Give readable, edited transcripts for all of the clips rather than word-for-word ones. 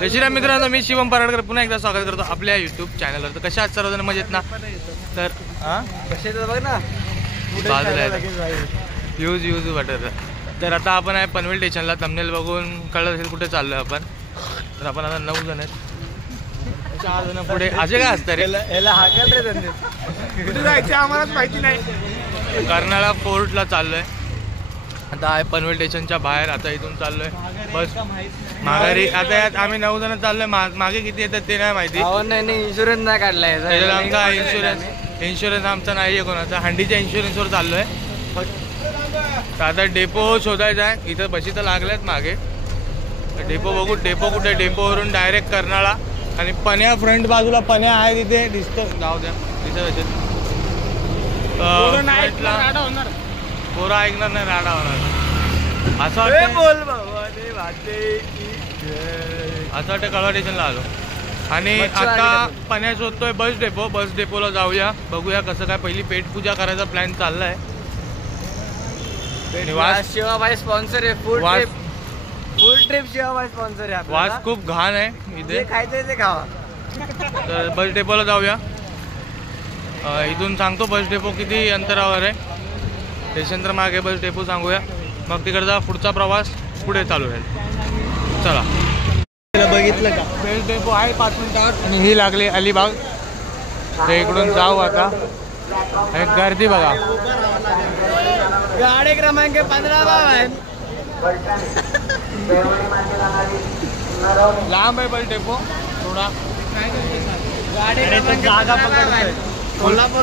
जयश्रीराम मित्रांनो, मी शिवम पराडकर पुन्हा एकदा स्वागत करतो आपल्या युट्यूब चॅनलवर. तर कशा आहात सर्वजण? मजेत ना? तर बघ ना यूज वाटत. तर आता आपण आहे पनवेल स्टेशनला. थंबनेल बघून कळलं असेल कुठे चाललोय आपण. तर आपण आता 9 जण आहेत, 4 जण पुढे. असे काय असतं रे? कुठे जायचं आम्हालाच माहिती नाही. कर्नाळा फोर्टला चाललोय. आता आहे पनवेल स्टेशनच्या बाहेर. आता इथून चाललोय बस माघारी. आता यात आम्ही 9 जण चाललोय. मागे किती येतात ते नाही माहिती. इन्शुरन्स नाही काढलाय आमचा इन्शुरन्स आमचा नाही आहे कोणाचा. हंडीच्या इन्शुरन्सवर चाललोय. तर आता डेपो शोधायचा आहे. इथं बशी तर लागल्यात मागे. डेपो बघू डेपो कुठे. डेपोवरून डायरेक्ट कर्नाळा. आणि पण्या फ्रंट बाजूला पण्या आहे तिथे दिसतो. जाऊ द्या दिसत पोरा ऐकणार नाही, राडा होणार. असं वाटतं कळवा स्टेशनला आलो. आणि आता पण्या शोधतोय बस डेपो. बस डेपोला जाऊया, बघूया कसं काय. पहिली पेटपूजा करायचा प्लॅन चाललाय. शिवाबाई स्पॉन्सर आहे. फुल ट्रिप शिवाबाई स्पॉन्सर आहे. वास खूप घाण आहे इथे. खायचंय ते खावा. तर बस डेपोला जाऊया. इथून सांगतो बस डेपो किती अंतरावर आहे. स्टेशन तर मागे, बस डेपो सांगूया. मग तिकडचा पुढचा प्रवास पुढे चालू आहे. चला. बघितलं का? बस डेपो आहे 5 मिनिटावर. आणि ही लागली अलिबाग. ते इकडून जाऊ आता. गर्दी बघा. गाडी क्रमांक 15 लांब आहे बस डेपो थोडा.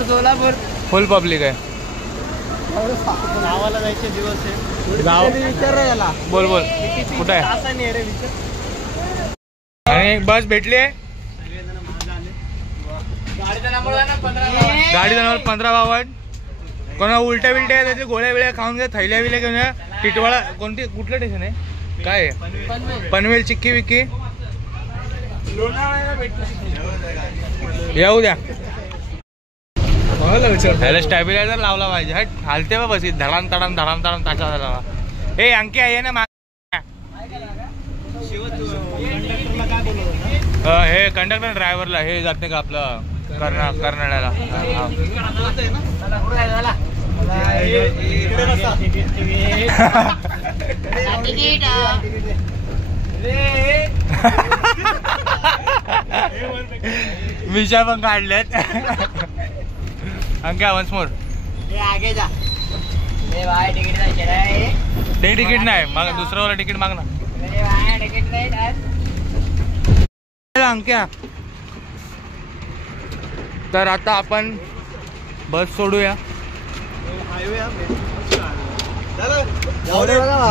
सोलापूर फुल पब्लिक आहे. गावाला जायचे दिवस आहे. विचार याला. बोल कुठे आहे? आणि बस भेटली आहे. गाडीचा नंबर 1552. कोणा उलट्या बिलट्या त्याचे गोळ्या बिळ्या खाऊन घ्या. थैल्या बिल्या घेऊन या. टिटवाळा कोणती कुठलं स्टेशन आहे? काय आहे? पनवेल चिक्की विक्की येऊ द्या. त्याला स्टॅबिलायझर लावला पाहिजे. हट हालते बा बस. धडाम तडाम ताचा झाला. ए अंकी आहे ना हे कंडक्टर ड्रायव्हरला हे जाते का आपलं कर्नाळ्याला. विषय पण काढलेत. अंक्या वन्स मोर. ते तिकीट नाही मग दुसरं वाला तिकीट माग ना. अंक्या. तर आता आपण बस सोडूया.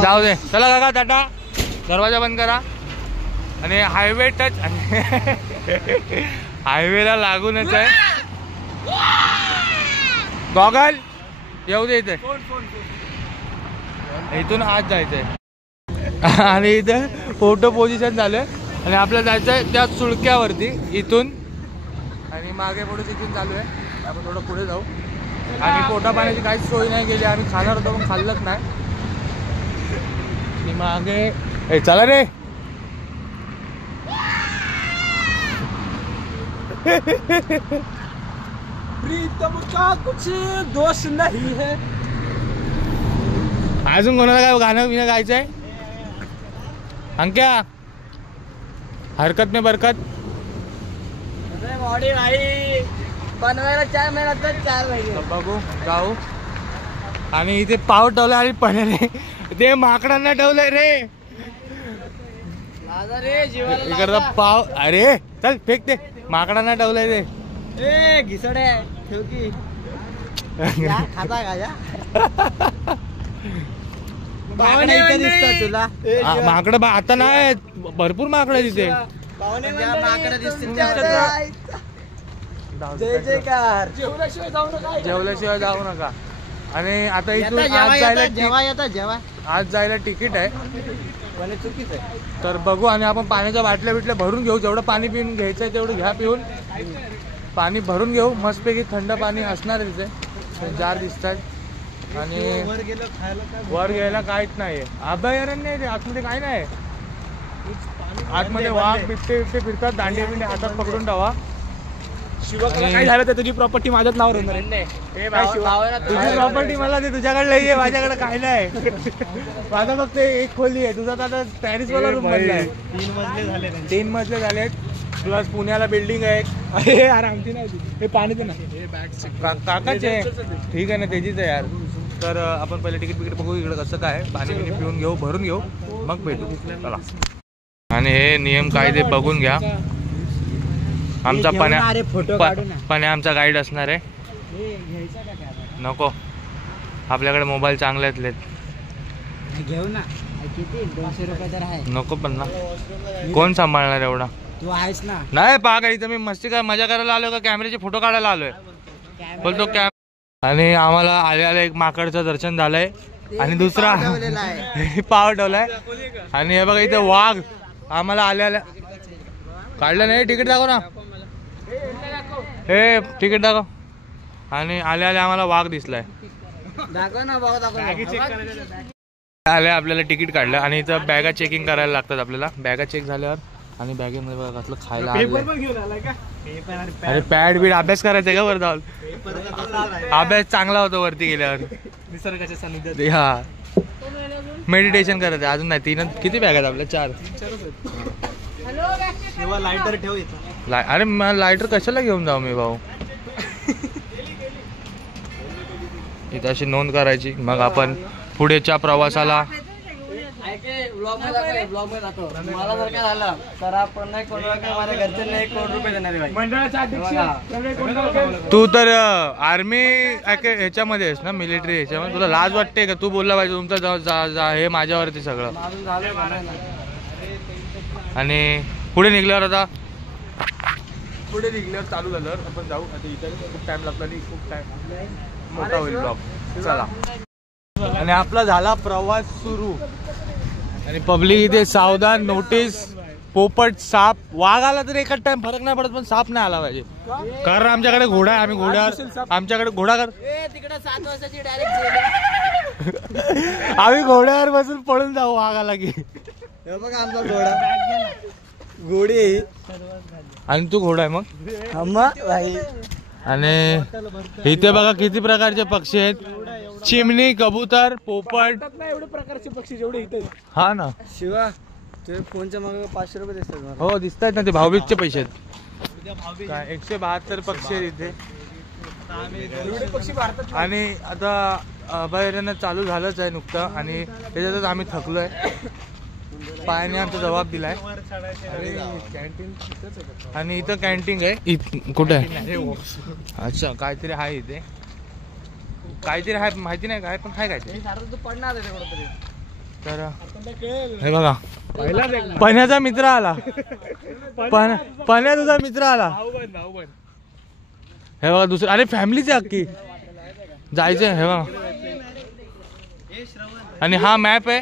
जाऊ दे. चला काका टाटा. दरवाजा बंद करा. आणि हायवे टच. हायवेला लागूनच आहे. गॉगल येऊ दे. इथे इथून आत जायचंय. आणि इथे फोटो पोझिशन झालंय. आणि आपल्याला जायचंय त्या सुळक्यावरती इथून. आणि मागे पुढे तिथून चालू आहे. आपण थोडं पुढे जाऊ. आणि पोटा पाण्याची काहीच सोय नाही केली. आम्ही खाणार होतो पण खाल्लंच नाही. मागे चला रे. प्रीतम का कुछ दोष नहीं है. अजून कोणाला काय गाणं बिणं गायचंय? अंक्या हरकत में बरकत. बॉडी भाई बनवायला 4 महिन्यात 4 महिने. बघू जाऊ. आणि इथे पाव ठेवलाय आणि पण्याने ते माकडांना ठेवलंय रे. इकडचा पाव. अरे चल फेक. ते माकडांना ठेवलंय ते. घिसडे ठेव की. खाता का तुला माकड आता नाही. भरपूर माकड तिथे. माकड दिसतील. जेवल्याशिवाय जाऊ नका. आणि आता इथून आज जायला तिकीट आहे. चुकीच आहे. तर बघू. आणि आपण पाण्याच्या बाटल्या भरून घेऊ. जेवढं पाणी पिऊन घ्यायचंय तेवढं घ्या. पिऊन पाणी भरून घेऊ. मस्तपैकी थंड पाणी असणार आहे तिथे. जार दिसतात. आणि वर घ्यायला काहीच नाही. अभयारण्य आहे आतमध्ये. काय नाही. आतमध्ये वाघ बिबटे फिरतात, दांडे बिंडे हातात पकडून ठेवा. शिवाला काय झालं तर तुझी प्रॉपर्टी माझ्याच नावावर होणार आहे. तुझी प्रॉपर्टी मला दे, तुझ्याकडे लई आहे, माझ्याकडे काय नाही. माझा फक्त एक खोली आहे, तुझा आता पॅरिस वाला रूम बनलाय. 3 मजले झालेत. प्लस पुण्याला बिल्डिंग आहे. अरे यार आमची नाही ती. हे पाणी दे ना. काकाचे ठीक आहे ना, त्याचीच आहे यार. तर आपण पहिले तिकीट बिकीट बघू इकडे कसं काय, पाणी बिणी पिऊन घेऊ, भरून घेऊ, मग भेटू. चला. आणि हे नियम कायदे बघून घ्या. आमचा पण्या आमचा गाईड असणार आहे. नको, आपल्याकडे मोबाईल चांगले आहेत. घेऊ ना, किती 200 रुपये तर आहे. नको पण ना, कोण सांभाळणार एवढा? तू आहेस ना. नाही पहा काही, तर मी मस्ती काय मजा करायला आलोय का कॅमेऱ्याचे फोटो काढायला आलोय बोलतो आणि आम्हाला आल्याला एक माकडचं दर्शन झालंय आणि दुसरा पाव ठेवलाय. आणि हे बघा इथे वाघ आम्हाला आल्या काढलं नाही. तिकीट दाखव ना, हे तिकीट दाखव. आणि आल्या आम्हाला वाघ दिसलाय. दाखव ना भाऊ, दाखव. आल्या आपल्याला तिकीट काढलं आणि इथं बॅगा चेकिंग करायला लागतात आपल्याला. बॅगा चेक झाल्यावर आणि बॅगेमध्ये बघा कसलं खायला अरे पॅड बीड अभ्यास करायचा का वर जाऊन? अभ्यास चांगला होता वरती गेल्यावर. निसर्गाच्या सानिध्यात हा मेडिटेशन करायचं. अजून नाही, 3 किती बॅग आहेत आपल्या? 4. लायटर ठेव इथं. अरे मला लायटर कशाला घेऊन जाऊ मी भाऊ? इथं अशी नोंद करायची, मग आपण पुढेच्या प्रवासाला. मला जर काय झालं तर आपण नाही कोणाला काय, माझ्या घरच्यांना 1 करोड रुपये देणार आहे. मंडळाचा अध्यक्ष तू तर आर्मी ह्याच्यामध्ये आहेस ना, मिलिटरी ह्याच्यामध्ये. तुला लाज वाटते का? तू बोलला पाहिजे तुमचं हे माझ्यावरती सगळं. आणि पुढे निघल्यावर आता चालू झालं आपण जाऊ. आता इथे खूप टाइम लागला आणि खूप टाइम मोठा होईल ब्लॉग. चला. आणि आपला झाला प्रवास सुरू. आणि पब्लिक इथे सावधान, नोटीस, पोपट, साप, वाघ आला तर एकाच टाइम फरक नाही पडत, पण साप नाही आला पाहिजे. कारण आमच्याकडे घोडा आहे, आम्ही घोड्यावर, आमच्याकडे घोडा कर. तिकडे 7 वर्षाची डायरेक्ट आम्ही घोड्यावर बसून पळून जाऊ वाघ आला की. बघा आमचा घोडा, घोडी. आणि तू घोडा आहे मग. भाई. आणि इथे बघा किती प्रकारचे पक्षी आहेत. चिमणी, कबूतर, पोपट. एवढे प्रकारचे पक्षी जेवढे इथे. हा ना शिवा, तुझ्या फोनच्या मागे 500 रुपये दिसतात. हो दिसतात ना, ते भाऊबीजचे पैसे आहेत. 172 पक्षी आहेत इथे. आणि आता अभयारण्य चालू झालंच आहे नुकतं, आणि त्याच्यातच आम्ही थकलोय. पायाने आमचा जबाब दिलाय. आणि इथं कॅन्टीन आहे. कुठे आहे? अच्छा, काहीतरी आहे इथे, काहीतरी आहे, माहिती नाही काय, पण काय काहीतरी. तर हे बघा, पण्याचा मित्र आला. पण्या तुझा मित्र आला. हे बघा दुसरं. अरे फॅमिलीचे अख्खी जायचंय. हे बघा. आणि हा मॅप आहे,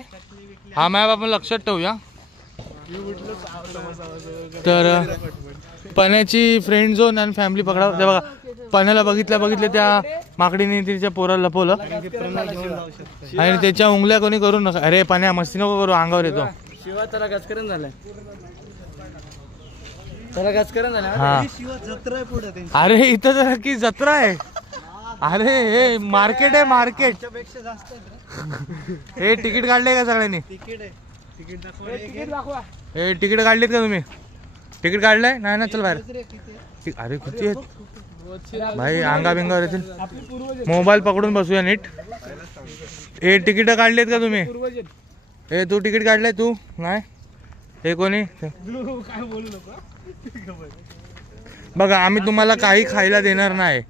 हा मॅप आपण लक्षात ठेवूया. तर पण्याची फ्रेंड झोन आणि फॅमिली पकडा. ते बघा, पण्याला बघितलं त्या माकडीने तिच्या पोराला लपवलं आणि त्याच्या उंगल्या कोणी करू नका. अरे पण्या मस्ती नको करू, अंगावर येतो. शिवा त्याला गचकरण झालंय, त्याला गचकरण झालं. हा जत्रा आहे पुढे. अरे इथं जरा की जत्रा आहे. अरे हे मार्केट आहे, मार्केट. हे तिकीट काढले का सगळ्यांनी? हे तिकीट काढलीत का तुम्ही? तिकीट काढलंय? नाही ना, चल बाहेर. अरे किती आहेत भाई, अंगा बिंगावर येतील. मोबाईल पकडून बसूया नीट. हे तिकीट काढलेत का तुम्ही? हे तू तिकीट काढलंय? तू नाही? हे कोणी? बघा, आम्ही तुम्हाला काही खायला देणार नाही.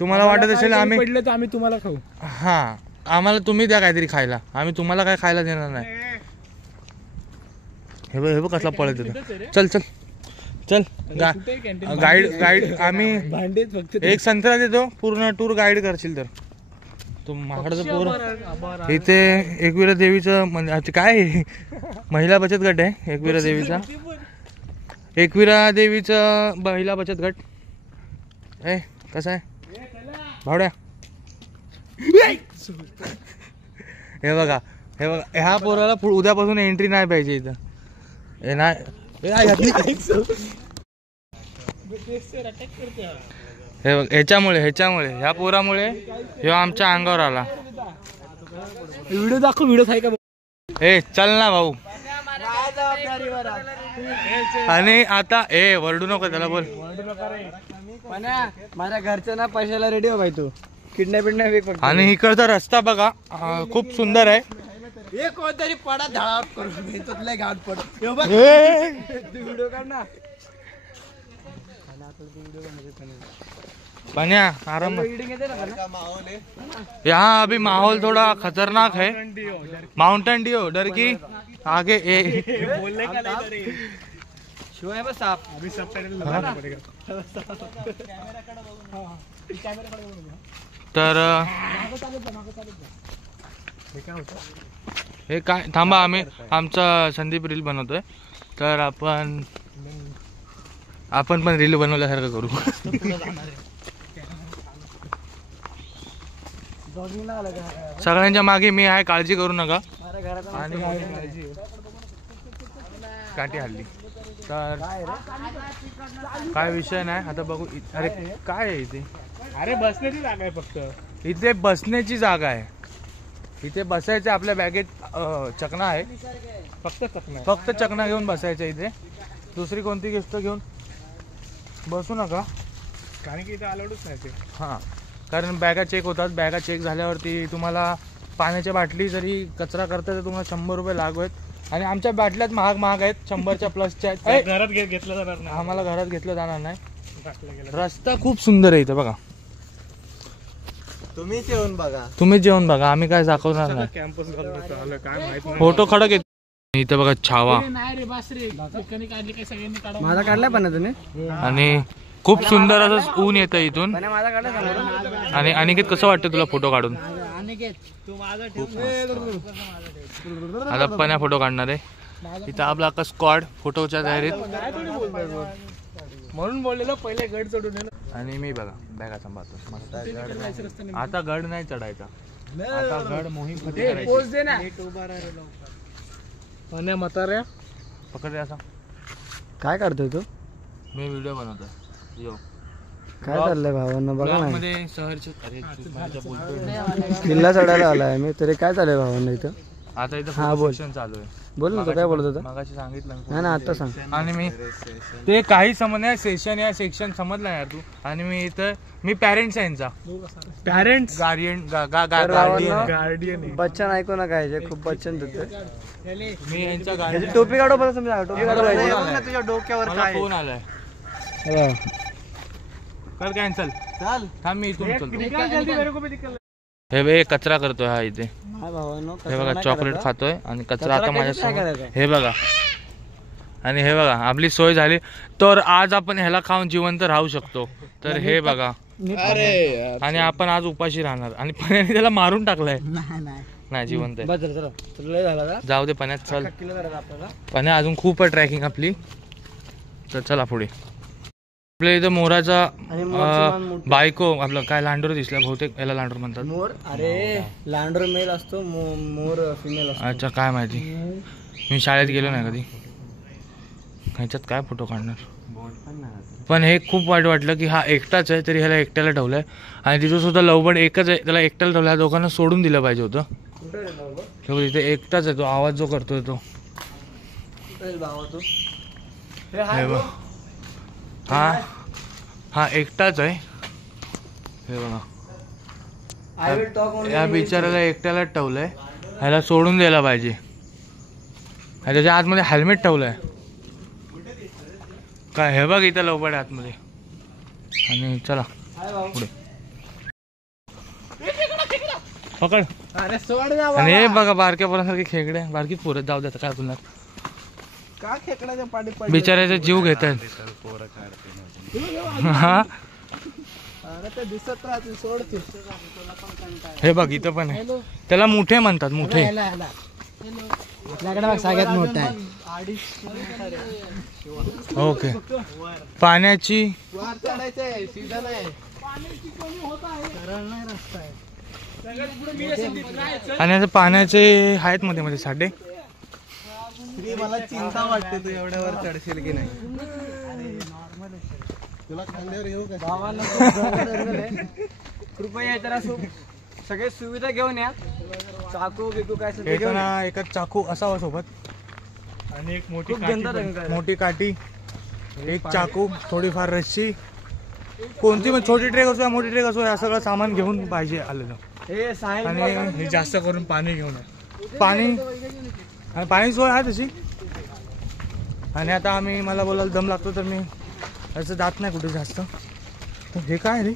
तुम्हाला वाटत असेल आम्ही पडलं तर आम्ही तुम्हाला खाऊ. हा, आम्हाला तुम्ही द्या काहीतरी खायला, आम्ही तुम्हाला काय खायला देणार नाही. हे बघ कसला पळत येतो. चल चल चल. गाईड आम्ही एक संत्रा देतो, पूर्ण टूर गाईड करशील तर. तो महाडाचं पूर्ण. इथे एकविरा देवीचं म्हणजे काय महिला बचत गट आहे. एकविरा देवीचा, एकविरा देवीचं महिला बचत गट. ए कसं आहे भावड्या? हे बघा, हे बघा, ह्या पोराला उद्यापासून एंट्री नाही पाहिजे इथं. हे नाही हे बघ, ह्याच्यामुळे ह्या पोरामुळे ह्यो आमच्या अंगावर आला. व्हिडिओ दाखव, व्हिडिओ आहे का? ए चल ना भाऊ. आणि आता ए वरडू नको त्याला, बोल. माझ्या घरच्या ना पैशाला रेडी हो भाई तू. किडनॅप. आणि इकडचा रस्ता बघा खूप सुंदर आहे. एक कोणतरी पडा धाड करून घेतो तुला घाट पड. व्हिडिओ काढ ना. पाण्या आराम. यहाँ अभी माहौल थोड़ा खतरनाक है. माउंटेन ड्यू डर की आगे बोलने का नहीं. शिवाय बस साप. अभी सबटाइटल लगाना पड़ेगा. तर हे काय थांबा, आम्ही आमचा संदीप रील बनवतोय. तर आपण पण रील बनवल्यासारखं करू. सगळ्यांच्या मागे मी आहे, काळजी करू नका. आणि काठी हल्ली तर काय विषय नाही. आता बघू. अरे काय आहे इथे? अरे बसण्याची जागा आहे फक्त. इथे बसण्याची जागा आहे. इथे बसायचं. आपल्या बॅगेत चकना आहे, फक्त चकना घेऊन बसायचं. इथे दुसरी कोणती गोष्ट घेऊन बसू नका, कारण की इथे अलाउडच नाही ते. हां, कारण बॅगा चेक होतात. बॅगा चेक झाल्यावरती तुम्हाला पाण्याच्या बाटली जरी कचरा करता तर तुम्हाला 100 रुपये लागू आहेत. आणि आमच्या बाटल्यात महाग आहेत, 100च्या प्लसच्या आहेत. घरात घेतलं जाणार नाही, आम्हाला घरात घेतलं जाणार नाही. रस्ता खूप सुंदर आहे इथं बघा. तुम्हीच येऊन बघा. आम्ही काय दाखवणार नाही. कॅम्पस घालून काय माहित नाही. फोटो खडक येत इथं बघा. छावा माझा काढलाय पण तुम्ही. आणि खूप सुंदर असं ऊन येतं इथून. माझा काढलाय. आणि अनिकेत कसं वाटतं तुला फोटो काढून? आता पण फोटो काढणार आहे. इथं आपला का स्क्वॉड फोटोच्या तयारीत. म्हणून बोललेलो पहिले गड चढून. आणि मी बघा बॅगा सांभाळतो. आता गड नाही चढायचा, आता गड मोहीम म्हाताऱ्या पकडले. असा काय करतोय तू? मी व्हिडिओ बनवतो. यो काय चाललंय भावांना बघा ना. मध्ये शहरचे किल्ला चढायला आलाय मी तरी. काय चाललंय भावांना इथं? आता इथं सेशन चालू आहे. बोल ना, काय बोलत होता? मगाशी सांगितलं नाही ना, आता सांग. आणि मी ते काही समज नाही. सेशन या सेक्शन समजलं यार तू. आणि मी इथं पॅरेंट्स आहे यांचा. पॅरेंट्स गार्डियन बच्चन ऐकू ना काय खूप बच्चन देते. मी यांच्या गार्डियन. टोपी काढू बरं. समजा टोपी काढू. तुझ्या डोक्यावर फोन आलाय. कर कॅन्सल. चाल थांब, मी इथून चलतो. हे बघ कचरा करतोय हा इथे. हे बघा चॉकलेट खातोय आणि कचरा आता माझ्यासमोर. हे बघा. आणि हे बघा आपली सोय झाली तर आज आपण ह्याला खाऊन जिवंत राहू शकतो. तर हे बघा. आणि आपण आज उपाशी राहणार. आणि पण्याने त्याला मारून टाकलाय. नाही जिवंत आहे. जाऊ दे पण्यात. चल पण्या, अजून खूप आहे ट्रॅकिंग आपली. तर चला पुढे. आपल्या इथं मोराचा बायको आपलं काय लांडोर दिसला बहुतेक. याला लांडोर म्हणतात. मोर. अरे लांडोर मेल असतो, मोर फिमेल असतो. अच्छा काय माहिती, मी शाळेत गेलो नाही कधी. ह्याच्यात काय फोटो काढणार. पण हे खूप वाईट वाटलं की हा एकटाच आहे तरी ह्याला एकट्याला ठेवलाय. आणि तिथं सुद्धा लवबर्ड एकच आहे, त्याला एकट्याला ठेवला. दोघांना सोडून दिलं पाहिजे होतं. तिथे एकटाच आहे तो. आवाज जो करतोय तो. हा एकटाच आहे. हे बघा या बिचाराला एकट्याला ठेवलंय. ह्याला सोडून द्यायला पाहिजे. त्याच्या आतमध्ये हेल्मेट ठेवलंय काय. हे बघ इथं लवबड आतमध्ये. आणि चला पुढे पकड. आणि हे बघा बारक्या पोरांसारखे खेकडे. बारकी पोरं जाऊ द्या काय तुला. बिचाराचा जीव घेत आहेत. हे बघ इथं पण आहे. त्याला मुठे म्हणतात. मुठे सगळ्यात मोठा आहे. ओके. पाण्याची आणि पाण्याचे आहेत मध्ये मध्ये साठे. मला चिंता वाटते तू एवढ्यावर चढशील की नाही. तुला खांद्यावर येऊ का? कृपया जरा सगळे सुविधा घेऊन या. चाकू बिकू काय असेल ते घेऊन येताना या. एकच चाकू असावा सोबत आणि एक खूप गंदा रंग आहे. मोठी काठी, एक चाकू, थोडीफार रस्सी, कोणती पण छोटी ट्रेक असो या मोठी ट्रेक असो या सगळं सामान घेऊन पाहिजे आलेलं. हे साहेब आणि हे जास्त करून पाणी घेऊन आहे. पाणी आणि पाणी सोय आहे तशी. आणि आता आम्ही मला बोलायला दम लागतो तर मी असं जात नाही कुठे जास्त. तर हे काय रे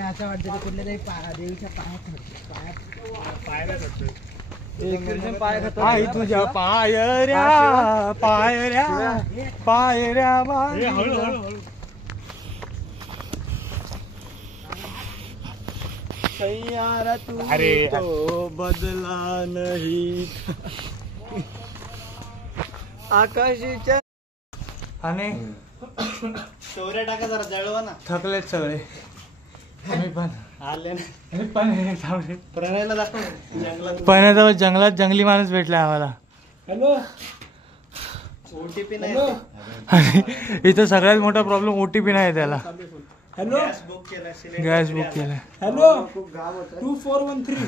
असं वाटतं कुठल्या देवीच्या पायात आई तुझ्या पायऱ्या पायऱ्या पायऱ्या सैयारा तू अरे तो बदला नाही. आकाशीच्या आणि शौर्या टाका जरा जळवा ना. थकलेत सगळे. मी पण आले ना. मी पण थांबले. प्रणयला दाखव जंगलात. पण जंगलात जंगली माणूस भेटला आम्हाला. हॅलो ओटीपी नाही. आणि इथं सगळ्यात मोठा प्रॉब्लेम OTP नाही त्याला. हॅलो बुक केला गॅस बुक केला. हॅलो 2413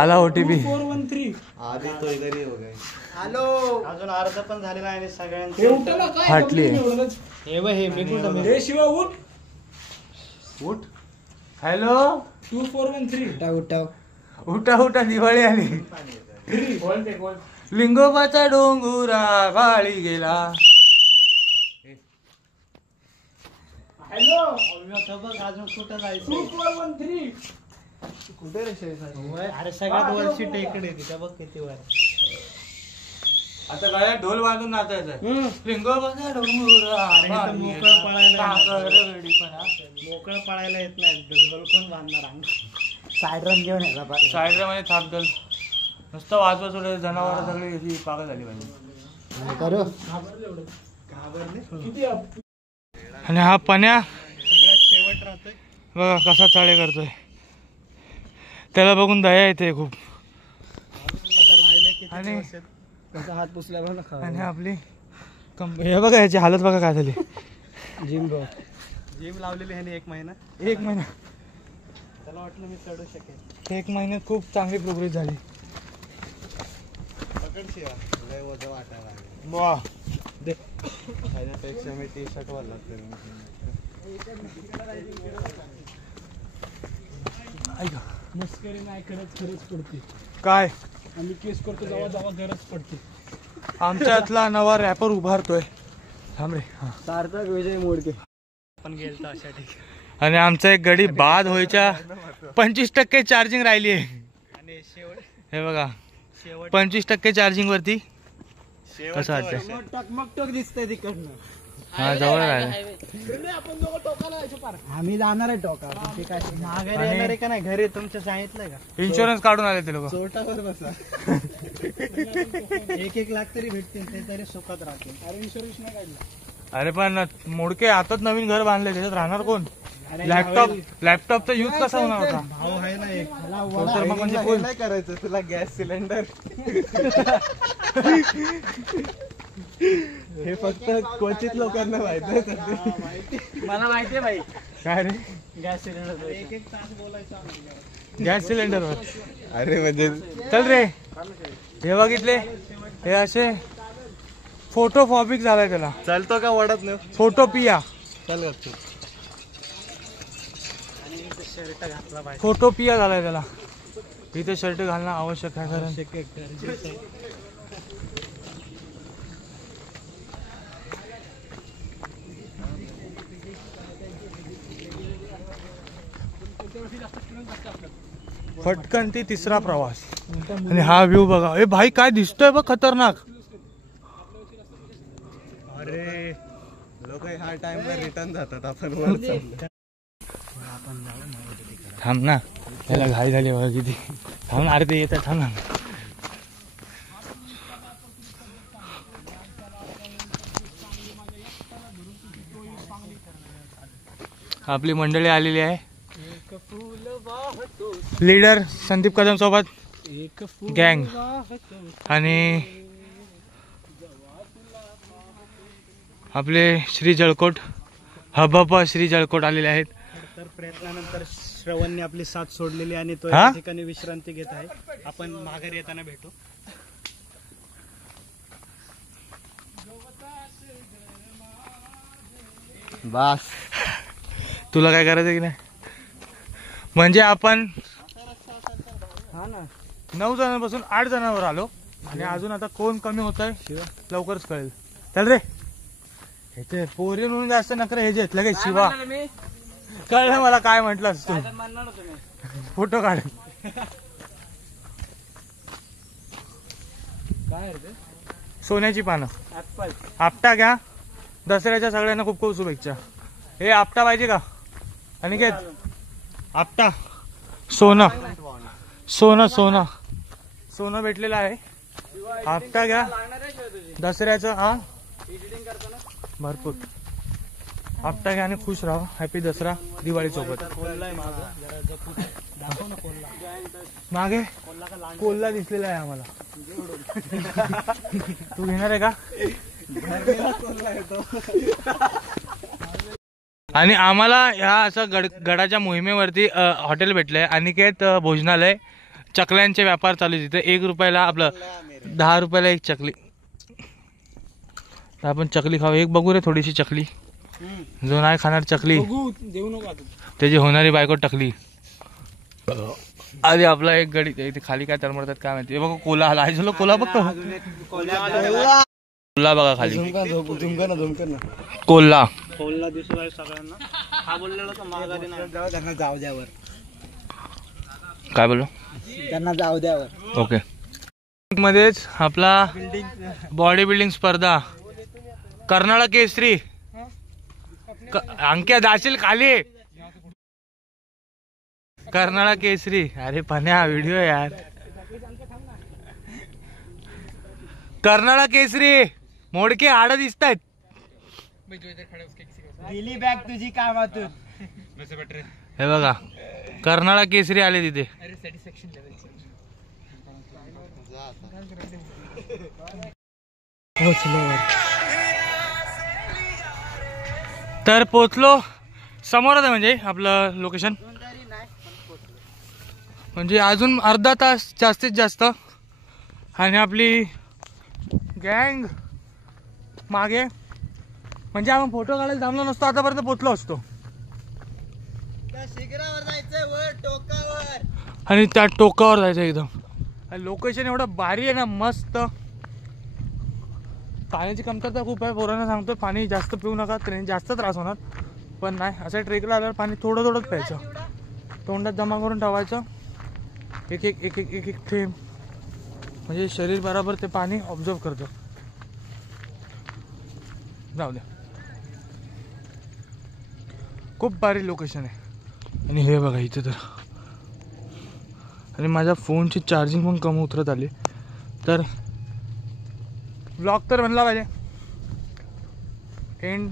आला OTP. 2413 आधी तो इधर ही हो गए. हॅलो अजून अर्ध पण झालेला आहे. हे सगळ्यांचे उठलं काय फाटली. एवढंच. हे बघ हे मी कुठं हे शिवा उठ. उठ. हॅलो 2413 उठाव. उठा उठा दिवाळी आली. लिंगोबाचा डोंगुरा गाळी गेला. हॅलो अजून कुठं जायचं. 2413 कुठे रे अरे सगळ्यात वरची टेकडी आहे तिच्या बघ किती वर. आता गळ्यात ढोल बांधून नाचायचं. लिंगोबाचा डोंगुरा मोकळं पळायला मोकळं पळायला येत नाही. ढोल कोण बांधणार. सायरन घेऊन यायला पाहिजे. सायड्रा मध्ये थाप ढोल नुसतं वाजवा सोडे. जनावर सगळी अशी पागल झाली पाहिजे. किती आणि हा पण्या सगळ्यात शेवट राहतोय. बघा कसा चाळे करतोय. त्याला बघून दया येते खूप. आणि त्याचा हात पुसला बघ ना. आणि आपली हे बघा याची हालत बघा काय झाली. जिम लावलेली आहे 1 महिना. 1 महिना त्याला वाटलं मी चढू शकेल. 1 महिन्यात खूप चांगली प्रोग्रेस झाली. पकड शिवा लय वजन वाटायला लागलं. वा त्याच्यापेक्षा मी टी-शर्ट वाला मस्करी नाही करत गरज पडते. काय आम्ही केस करतो जेव्हा जेव्हा गरज पडते. आमच्यातला नवा रॅपर उभारतोय. थांब रे. सार्थक विजय मोडके पण गेलतो अशा ठिकाणी. आणि आमचा एक गडी बाद व्हायच्या 25% चार्जिंग राहिली आहे. आणि शेवट हे बघा 25% चार्जिंग वरती. कसं वाटतंय. टकमकटक दिसतंय तिकडनं. हा जवळ राहिला. आपण दोघं टोकाला जायचो पार. आम्ही जाणार आहे टोका. ते काय माघारी येणार आहे का नाही. घरी तुमच्या सांगितलंय का. इन्शुरन्स काढून आले ते लोक. चोटावर बसा. 1 लाख तरी भेटतील. ते तरी सुखात राहतील. अरे इन्शुरन्स नाही काढला. अरे पण मोडके आताच नवीन घर बांधले त्याच्यात राहणार कोण. लॅपटॉपचा यूज कसा होणार होता. भाऊ आहे ना एक. तर मग म्हणजे कोण नाही करायचं तुला गॅस सिलेंडर. हे फक्त क्वचित लोकांना माहिती. मला माहितीये भाई. काय रे गॅस सिलेंडर 1 तास बोलायचं. गॅस सिलेंडरवर. अरे म्हणजे चल रे. हे बघितले हे असे फोटो फॉबिक झालाय त्याला. चालतो का वाढत नाही. फोटो पिया. चल गप्प. शर्ट घातला पाहिजे. फोटो पिया झालाय त्याला. इथे शर्ट घालणं आवश्यक आहे कारण फटकन ती 3रा प्रवास. आणि हा व्ह्यू बघा. ए भाई काय दिसतोय बघ खतरनाक. अरे लोक ह्या टाइमला रिटर्न जातात. आपण वर चाललो. थांब ना. त्याला घाई झाली बघा किती. थांब ना. अरे ते येत आहे. थांब ना. आपली मंडळी आलेली आहे. लीडर संदीप कदम सोबत. गँग आणि आपले श्री जळकोट हबप श्री जळकोट आलेले आहेत. तर प्रयत्नानंतर श्रवणने आपली साथ सोडलेली आणि तो हा? या ठिकाणी विश्रांती घेत आहे. आपण माघारी येताना भेटू. बस तुला काय करायचं की नाही? म्हणजे आपण हा ना 9 जणांपासून 8 जणांवर आलो आणि अजून आता कोण कमी होत आहे लवकरच कळेल. चल रे हे पोरी म्हणून जास्त नखरे हे जे लगेच शिवा कळलं मला काय म्हटलंस तू. फोटो काढ. काय सोन्याची पानं ऍपल आपटा घ्या. दसऱ्याच्या सगळ्यांना खूप खूप शुभेच्छा. हे आपटा पाहिजे का? आणि काय आपटा सोनं सोनं सोनं सोनं भेटलेलं आहे. आपटा घ्या दसऱ्याचं. हा भरपूर आपटा घ्या आणि खुश राहा. हॅपी दसरा दिवाळी सोबत. मागे कोल्हा दिसलेला आहे आम्हाला. तू घेणार आहे का? आणि आम्हाला ह्या असं गडाच्या मोहिमेवरती हॉटेल भेटलंय. अनिकेत भोजनालय. चकल्यांचे व्यापार चालू आहे तिथे. 1 रुपयाला आपलं 10 रुपयाला एक चकली. आपण चकली खाऊ. एक बघू रे थोडीशी चकली. जो नाही खाणार चकली देऊ नका त्याची होणारी बायको टकली. आधी आपला एक गडी इथे खाली काय तळमळतात काय माहिती. बघा कोला आला आहे. कोला बघतो. कोल्हा बघा खाली. कोल्हा कोल्हा दिसत आहे सगळ्यांना. हा बोललेला तर माघारी नाही. त्यांना जाऊ द्यावर. काय बोललो? त्यांना जाऊ द्यावर. ओके. मध्येच आपला बॉडी बिल्डिंग स्पर्धा कर्नाळा केसरी. अंक्या जाशील खाली. कर्नाळा केसरी. अरे पन्या व्हिडिओ यार. कर्नाळा केसरी मोडके हाड दिसत आहेत. दिली बॅग तुझी कामातून. हे बघा कर्नाळा केसरी आले तिथे. तर पोचलो. समोरच आहे म्हणजे आपलं लोकेशन. म्हणजे अजून अर्धा तास जास्तीत जास्त. आणि आपली गँग मागे. म्हणजे आपण फोटो काढायला जमलो नसतो आतापर्यंत पोचलो असतो. शिखरावर जायचंय वर टोकावर. आणि त्या टोकावर जायचं एकदम. लोकेशन एवढं भारी आहे ना मस्त. पाण्याची कमतरता खूप आहे. पोरांना सांगतो पाणी जास्त पिऊ नका. ट्रेन जास्त त्रास होणार. पण नाही असं ट्रेकला आल्यावर पाणी थोडं थोडंच प्यायचं. तोंडात जमा करून ठेवायचं. एक एक एक एक एक एक थेंब. म्हणजे शरीर बरोबर ते पाणी ऑब्झर्व करतं. जाऊ द्या. खूप भारी लोकेशन आहे. आणि हे बघा इथे तर. आणि माझ्या फोनची चार्जिंग पण कमी उतरत आली. तर ब्लॉग तर बनला पाहिजे. एंड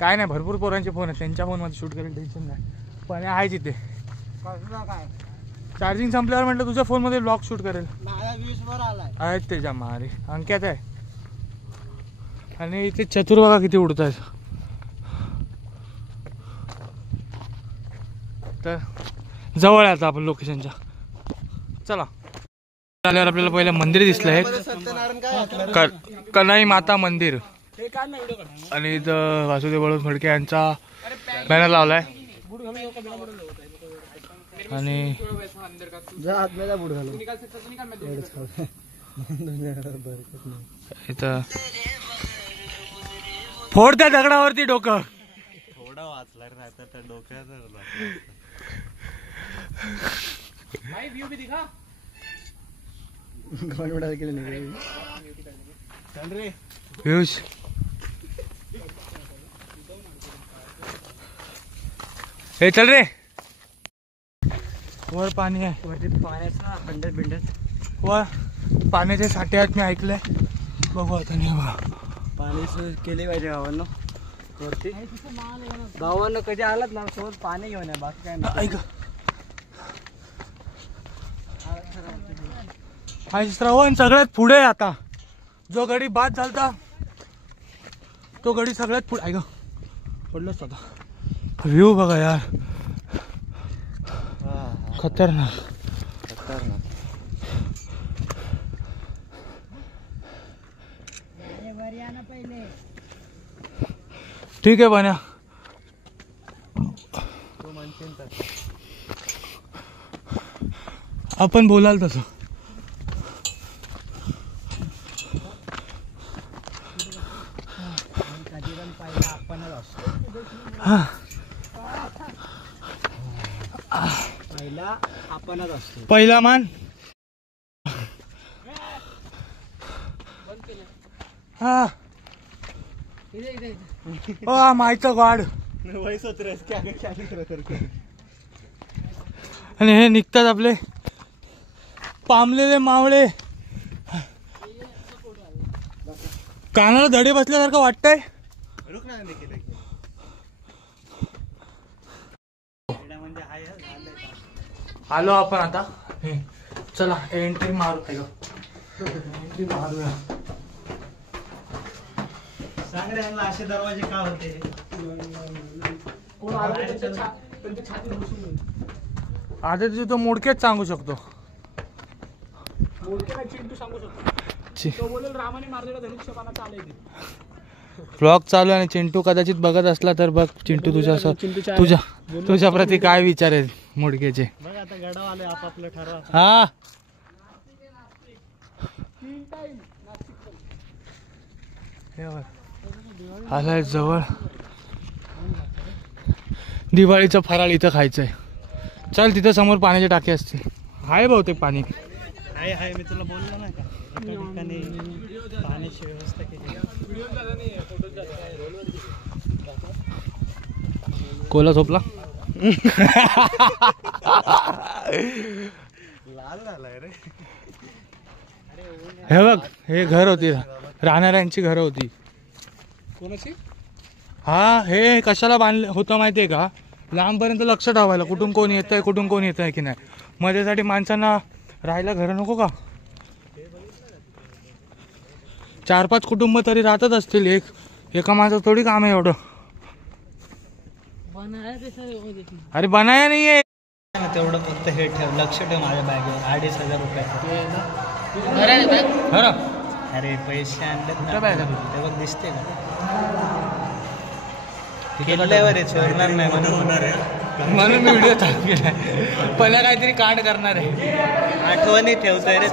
काय नाही. भरपूर पोरांचे फोन आहेत. त्यांच्या फोनमध्ये शूट करायला टेन्शन नाही. पण आहे तिथे काय चार्जिंग संपल्यावर म्हटलं तुझ्या फोनमध्ये ब्लॉग शूट करेल. माझ्या 20 वर आलाय. आहेत त्याच्या मारे. अंक्यात आहे. आणि इथे चतुर बघा किती उडत आहेत. तर जवळ आहे आता आपण लोकेशनच्या. चला आल्यावर आपल्याला पहिलं मंदिर दिसलं आहे. कन्हाई माता मंदिर. आणि इथं वासुदेव बळवंत फडके यांचा बॅनर लावलाय. आणि इथं फोड त्या दगडावरती डोकं. थोडा वाचला नाही तर त्या डोक्यात व्ह्यूज. हे चल रे. वर पाणी आहे. वरती पाण्याचं खंडर बिंडर. वर पाण्याचे साठे आहेत मी ऐकलंय. बघू आता. नाही बघा पाणी केले पाहिजे गावांना. वरती गावांना कधी आलात ना सोबत पाणी घेऊन या. बाकी काय नाही. ऐक आणि श्रवण सगळ्यात पुढे आहे आता. जो गडी बाद झालता तो गडी सगळ्यात पुढे. ऐक पडलोच आता. व्ह्यू बघा यार, खतरनाक. ठीक आहे बन्या. आपण बोलाल तसं. पहिला मान. हा मायचं गाड. आणि हे निघतात आपले पामलेले मावळे. कानाला धडे बसल्यासारखं वाटतंय. आलो आपण आता. चला एंट्री मारू. एंट्री मारूया. सांग रे असे दरवाजे का होते. आता तो मोडकेच सांगू शकतो. व्लॉग चालू आणि चिंटू कदाचित बघत असला तर बघ चिंटू तुझ्या प्रती काय विचार आहेत मोडकेचे. आता गडाव आले आपापलं ठरवा. हा आलाय जवळ. दिवाळीचं फराळ इथं खायचंय. चल तिथं समोर पाण्याची टाकी असते. हाय बहुतेक पाणी. हाय मी तुला बोललो नाही का ठिकाणी पाण्याची व्यवस्था केली. कोला झोपला. लाल झालाय रे. हे बघ हे घर होती राहणाऱ्यांची घरं होती. कोणाची? हा हे कशाला बांधलं होतं माहितीये का? लांबपर्यंत लक्ष ठेवायला कुठून कोण येत आहे कुठून कोण येत आहे की नाही. मग त्यासाठी माणसांना राहायला घर नको का? 4-5 कुटुंब तरी राहतच असतील. एका माणसाचं थोडी काम आहे एवढं. अरे बनाया नाहीये. तेवढं फक्त हे ठेव, लक्ष ठेव माझ्या बॅगवर. 2,500 रुपये. अरे पैसे आणले ते बघ दिसते का? केल्यावर चोरणार नाही म्हणून मी व्हिडिओ चालू केला. पहिला काहीतरी कांड करणार आहे. आठवणी ठेवतोय रे.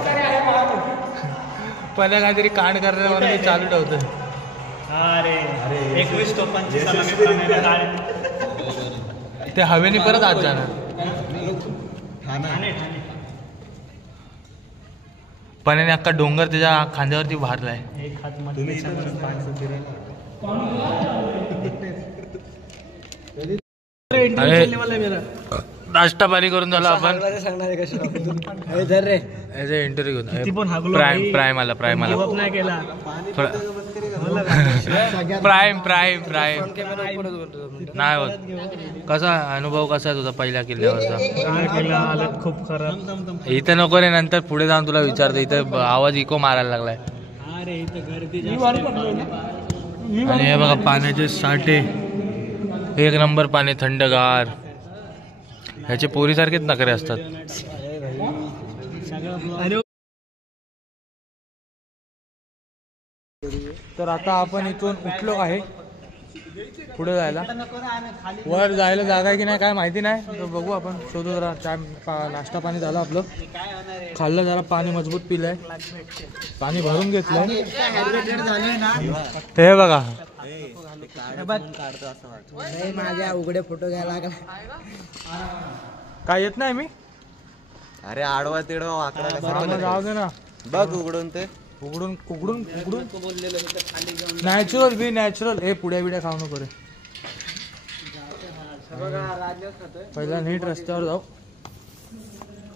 पहिला काहीतरी कांड करणार म्हणून मी चालू ठेवतोय. अरे 21 तोफांची ते हवेने परत आत जाणार. पाण्याने अख्खा डोंगर त्याच्या खांद्यावरती भारलाय. नाश्ता पाणी करून झाला आपण. इंटरव्ह्यू घेऊन प्राईम आला प्राईम नाही होत. कसा अनुभव कसा आहे तुझा पहिल्या किल्ल्यावरचा? खूप खराब. इथं नको रे, नंतर पुढे जाऊन तुला विचारतो. इथं आवाज इको मारायला लागलाय. आणि हे बघा पाण्याचे साठे. एक नंबर पाणी, थंडगार. ह्याचे पोरीसारखेच नखरे असतात. तर आता आपण इथून उठलो आहे पुढे जायला. वर जायला जागा आहे की नाही काय माहिती नाही, तर बघू आपण, शोधू जरा. नाश्ता पाणी झालं आपलं, खाल्लं जरा, पाणी मजबूत पिलंय, पाणी भरून घेतलंय. हे बघा माझ्या उघडे फोटो घ्यायला लागला. काय येत नाही मी. अरे आडवा तिडवा वाकडा जाऊ दे ना. बघ उघडून ते उघडून नॅचरल बी नॅचरल. हे पुड्या बिड्या खाऊ नको रे. पहिला नीट रस्त्यावर जाऊ.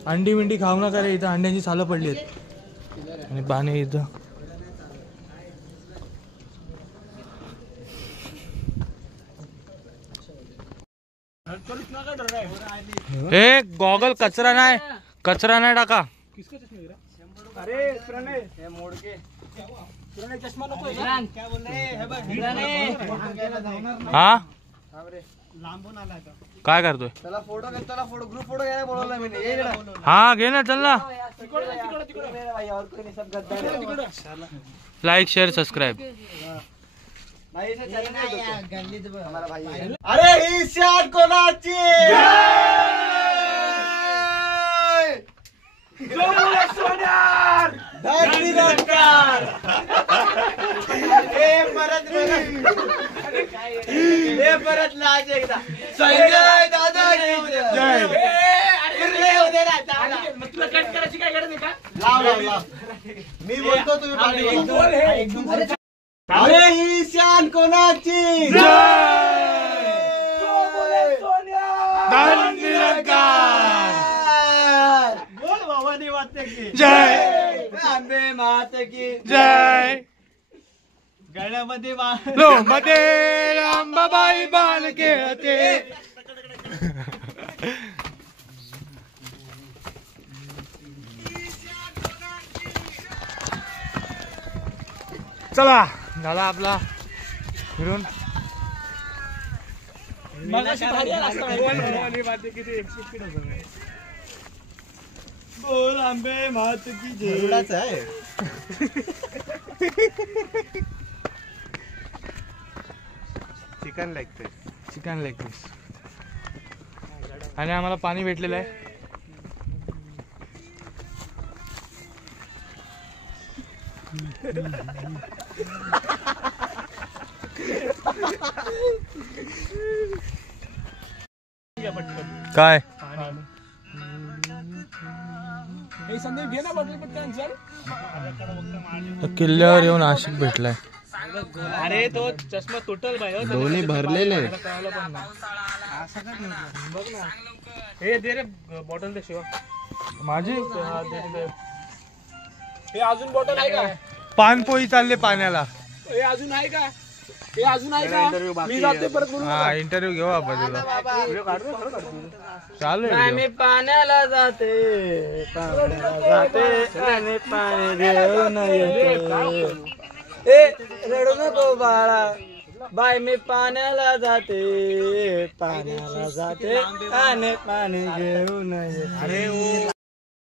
अंडी बिंडी खाऊ नका रे. इथं अंड्यांची सालं पडली आहेत आणि पाणी इथं. हे गॉगल कचरा नाही टाका. अरे प्रणय हे मोडके प्रणय चष्मा नको काय बोलले हा लांबून आला काय करतोय त्याला फोटो ग्रुप फोटो घ्यायला बोलवला मी ये इकडं. हा घे ना चल ना भाई और कोई नहीं सब गद्दार है. लाईक शेअर सबस्क्राईब भाई इसे चलने नहीं दो हमारा भाई है. अरे ही शॉट कोणाची धन्यवाद. हे परत लाज एकदा संजय दादा तुला कट करायची काय गरज आहे का लाव मी बोलतो तुम्ही बोल. अरे ही शान कोणाची बोल भवानी माते की जय आंबे माते की जय गळ्यामध्ये लो मध्ये रामबाबाई बाल खेळते. चला झाला आपला फिरून. बोल आंबे मात की जेवढाच आहे. चिकन लेग पीस आणि आम्हाला पाणी भेटलेलं आहे. काय संदेश घे ना बॉटल पटकन चल. किल्ल्यावर येऊन आशिक भेटलाय. अरे तो चष्मा तुटल भाई दोन्ही भरलेले. बघ ना हे दे रे बॉटल दे शिवा माझी हे अजून बॉटल आहे का पानपोई चालले पाण्याला. हे अजून आहे का हे अजून आहे का मी जाते परत बोलू हा इंटरव्ह्यू घेऊ आपण तुला. चालू आहे मी पाण्याला जाते आणि पाणी घेऊन येते. ए रडू नको बाळा बाय मी पाण्याला जाते आणि पाणी घेऊन येते.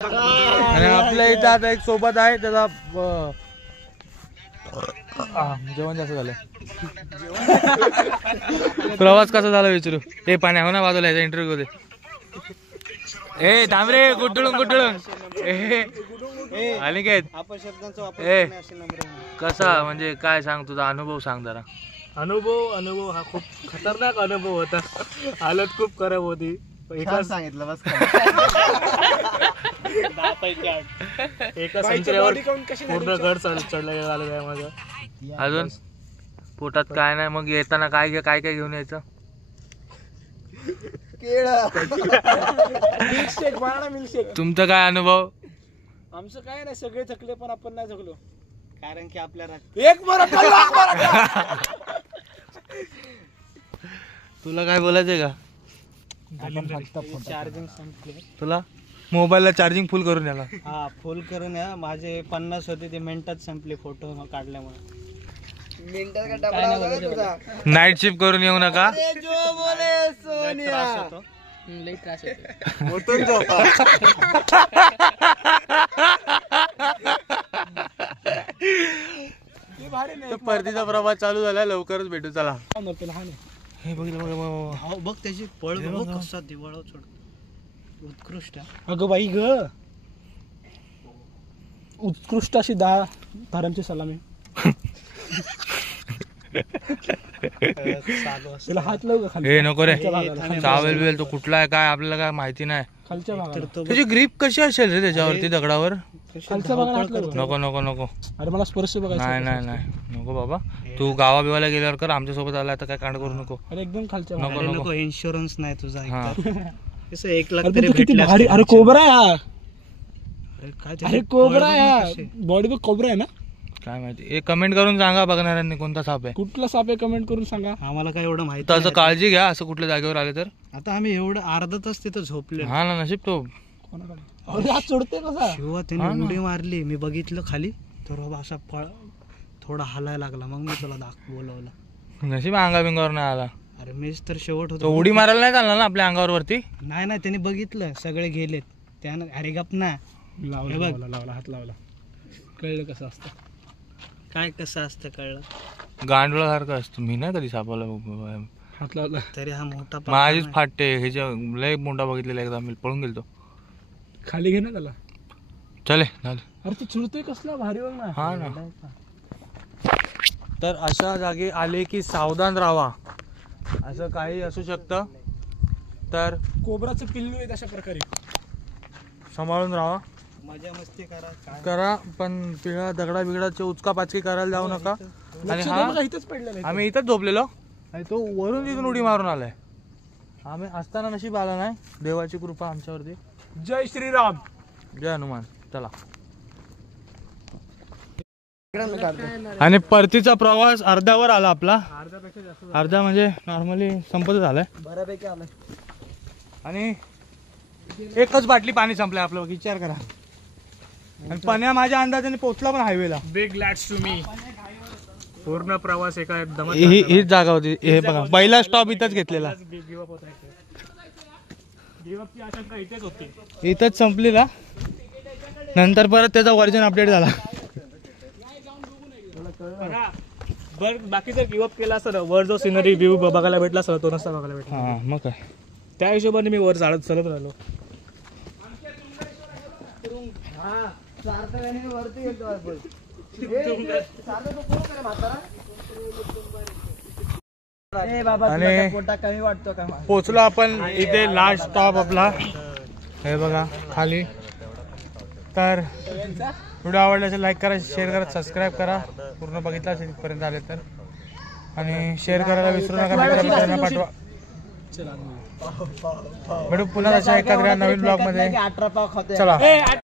आणि आपल्या इथं आता एक सोबत आहे त्याचा जेवण जास्त झालं. प्रवास कसा झाला विचारू. हे पाण्या हो ना बाजूला याचा इंटरव्ह्यू दे. ए थांब रे गुड्डळून अनिकेत ए कसा म्हणजे काय सांग तुझा अनुभव सांग जरा. अनुभव हा खूप खतरनाक अनुभव होता. हालत खूप खराब होती. सांगितलं बस. एका संत्र्यावर पूर्ण गड चढला झालं आहे माझं. अजून पोटात काय नाही. मग येताना काय घेऊन यायचं. मिल्कशेक बनवणार मिल्कशेक. तुमचा काय अनुभव. आमचं काय नाही सगळे थकले पण आपण नाही थकलो कारण की आपल्याला एक तुला काय बोलायचंय का. चार्जिंग संपले. तुला मोबाईलला चार्जिंग फुल करून याला. हा फुल करून या. माझे 50 होते ते मिनिटात संपले फोटो काढल्यामुळे. नाईट शिफ्ट करून येऊ नका. परतीचा प्रवास चालू झाला. लवकरच भेटू. चला हे बघ त्याची पळ कसा दिवाळ उत्कृष्ट. अगं बाई ग उत्कृष्ट अशी 10 धारांची सलामी. त्याला हात लावू का खाली. हे नको रे चावेल बिवेल तो कुठला आहे काय आपल्याला काय माहिती नाही. खालच्या भागाला त्याची ग्रीप कशी असेल रे त्याच्यावरती दगडावर. खालच्या भागाला हात लावू. नको अरे मला स्पर्श बघायचा. नाही नको बाबा. तू गावा बिवाला गेल्यावर कर. आमच्या सोबत आला तर काय कांड करू नको. अरे एकदम खालच्या नको इन्शुरन्स नाही तुझा. हा 1 लाख तरी भेटला. अरे कोबरा आहे. अरे कोबरा आहे. बॉडी बघ कोबरा आहे ना. काय माहिती. एक कमेंट करून सांगा बघणाऱ्यांनी कोणता साप आहे. कुठला साप आहे कमेंट करून सांगा. आम्हाला काय एवढं माहिती तसं काळजी घ्या. असं कुठल्या जागेवर आले तर. आता आम्ही एवढं अर्धा तास तिथं झोपले. हा ना नशीब तो अरे हात सोडते कसा शिवा त्याने उडी मारली, मी बघितलं खाली तर असा थोडा हलायला लागला, मग मी तुला बोलवलं. नशीब अंगा बिंगावर नाही आला. अरे मीच तर शेवट तो होतो. उडी मारायला नाही चालला ना आपल्या अंगावर वरती. नाही नाही त्याने बघितलं सगळे गेलेत त्यानं. अरे गप ना, लावला हात लावला. कळलं कसं असतं, काय कसं असतं कळलं. गांडुळासारखं असतं. मी नाही कधी सापडला. हात लावला तरी हा मोठा माझीच फाटते. ह्याच्या लय मोठा बघितलेला एकदा मी, पळून गेलो. खाली घे ना त्याला. चले झालं. अरे ते चुरतोय कसला भारी बघ ना. हा ना. तर अशा जागी आले की सावधान राहा. असं काही असू शकतं, तर कोबराचं पिल्लू आहे अशा प्रकारे. सांभाळून राहा. मजा मस्ती करा, पण पिळा दगडा बिगडाचे उचकापाचकी करायला जाऊ नका. आणि हा इथंच पडलेलं आम्ही इथंच झोपलेलो आणि तो वरून तिथून उडी मारून आलाय. आम्ही असताना नशीब आला नाही. देवाची कृपा आमच्यावरती. जय श्रीराम, जय हनुमान. चला. आणि परतीचा प्रवास अर्ध्यावर आला आपला. अर्धा म्हणजे नॉर्मली संपत झालाय बऱ्यापैकी आलं. आणि एकच बाटली पाणी संपलंय आपलं. विचार करा. आणि पण्या माझ्या अंदाजाने पोहोचला पण हायवेला. Big लॅट्स to me. पूर्ण प्रवास एका एकदम हीच जागा होती. हे बघा पहिला स्टॉप इथंच घेतलेला. गिव्हअप होता. गिव्हअपची आशंका इथेच होती. इथंच संपलेला. नंतर परत त्याचा व्हर्जन अपडेट झाला. बर बाकी जर गिव्हअप केला असतं, वर जो सिनरी व्ह्यू बघायला भेटला असता तो नसता बघायला भेटला. हा मग काय. त्या हिशोबाने मी वर चालत राहिलो. आणि कमी वाटतो का? पोचलो आपण इथे लास्ट स्टॉप आपला. हे बघा खाली. तर व्हिडिओ आवडला असेल लाईक करा, शेअर करा, सबस्क्राईब करा. पूर्ण बघितला असेल इथपर्यंत आले तर. आणि शेअर करायला विसरू नका. मित्रांना पाठवा. भेटू पुन्हा अशा एखाद्या नवीन ब्लॉग मध्ये. चला.